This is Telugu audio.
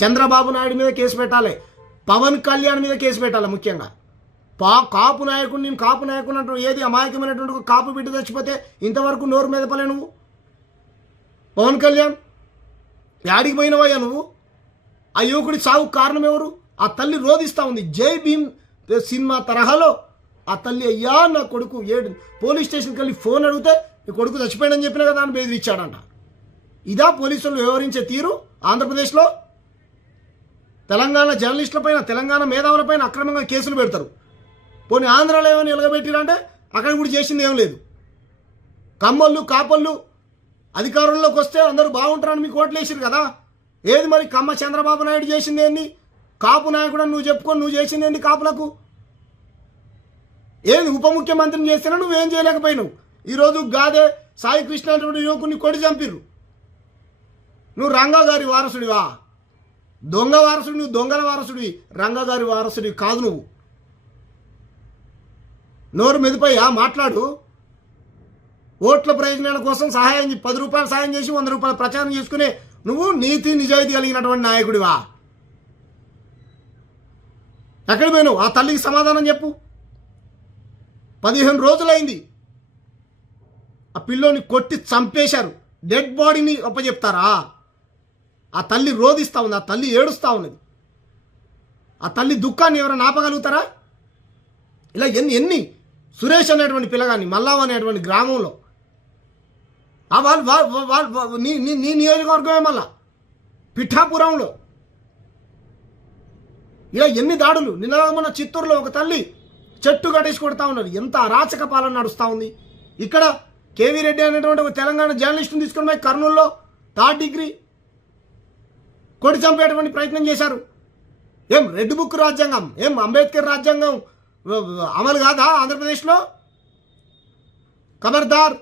చంద్రబాబు నాయుడు మీద కేసు పెట్టాలి, పవన్ కళ్యాణ్ మీద కేసు పెట్టాలి. ముఖ్యంగా కాపు నాయకుడు, నేను కాపు నాయకుడు అంటూ ఏది అమాయకమైనటువంటి ఒక కాపు బిడ్డ చచ్చిపోతే ఇంతవరకు నోరు మెదపలే నువ్వు. పవన్ కళ్యాణ్ యాడికి పోయినవయ్యా నువ్వు? ఆ యువకుడి సాగు కారణం ఎవరు? ఆ తల్లి రోధిస్తూ ఉంది. జై భీమ్ సినిమా తరహాలో ఆ తల్లి, అయ్యా నా కొడుకు పోలీస్ స్టేషన్కి వెళ్ళి ఫోన్ అడిగితే నీ కొడుకు చచ్చిపోయాడని చెప్పినా కదా అని బెదిరించాడంట. ఇదా పోలీసులు వ్యవహరించే తీరు ఆంధ్రప్రదేశ్లో? తెలంగాణ జర్నలిస్టులపైన, తెలంగాణ మేధావులపైన అక్రమంగా కేసులు పెడతారు. పోనీ ఆంధ్రాలో ఏమైనా నిలగబెట్టిరంటే అక్కడ కూడా చేసింది ఏం లేదు. కమ్మళ్ళు కాపళ్ళు అధికారంలోకి వస్తే అందరూ బాగుంటారని మీకు ఓట్లు వేసారు కదా. ఏది మరి కమ్మ చంద్రబాబు నాయుడు చేసింది ఏంది? కాపు నాయకుడు నువ్వు చెప్పుకొని నువ్వు చేసింది ఏంది కాపులకు? ఏంది ఉప ముఖ్యమంత్రిని చేసినా నువ్వేం చేయలేకపోయినావు. ఈరోజు గాదే సాయి కృష్ణ అటువంటి యువకుని కొడి చంపిర్రు. నువ్వు రంగా గారి వారసుడివా? దొంగ వారసుడు, నువ్వు దొంగల వారసుడివి, రంగా గారి వారసుడివి కాదు నువ్వు. నోరు మెదిపోయా మాట్లాడు. ఓట్ల ప్రయోజనాల కోసం సహాయం 10 రూపాయలు సహాయం చేసి 100 రూపాయలు ప్రచారం చేసుకునే నువ్వు నీతి నిజాయితీ కలిగినటువంటి నాయకుడివా? ఎక్కడ పోయినావు? ఆ తల్లికి సమాధానం చెప్పు. 15 రోజులైంది ఆ పిల్లోని కొట్టి చంపేశారు. డెడ్ బాడీని అప్పచెప్తారా? ఆ తల్లి రోధిస్తూ ఉంది, ఆ తల్లి ఏడుస్తూ ఉన్నది. ఆ తల్లి దుఃఖాన్ని ఎవరైనా ఆపగలుగుతారా? ఇలా ఎన్ని సురేష్ అనేటువంటి పిల్లగాన్ని మల్లావ్ అనేటువంటి గ్రామంలో నీ నియోజకవర్గమే మళ్ళా పిఠాపురంలో ఇలా ఎన్ని దాడులు. నిన్న మన చిత్తూరులో ఒక తల్లి చెట్టు కట్టేసి కొడతా ఉన్నారు. ఎంత అరాచక పాలన నడుస్తూ ఉంది. ఇక్కడ కేవీ రెడ్డి అనేటువంటి ఒక తెలంగాణ జర్నలిస్టుని తీసుకుని పోయి కర్నూలులో 3rd డిగ్రీ కొట్టి చంపేటువంటి ప్రయత్నం చేశారు. ఏం రెడ్ బుక్ రాజ్యాంగం, ఏం అంబేద్కర్ రాజ్యాంగం అమలు కాదా ఆంధ్రప్రదేశ్లో? ఖబర్దార్.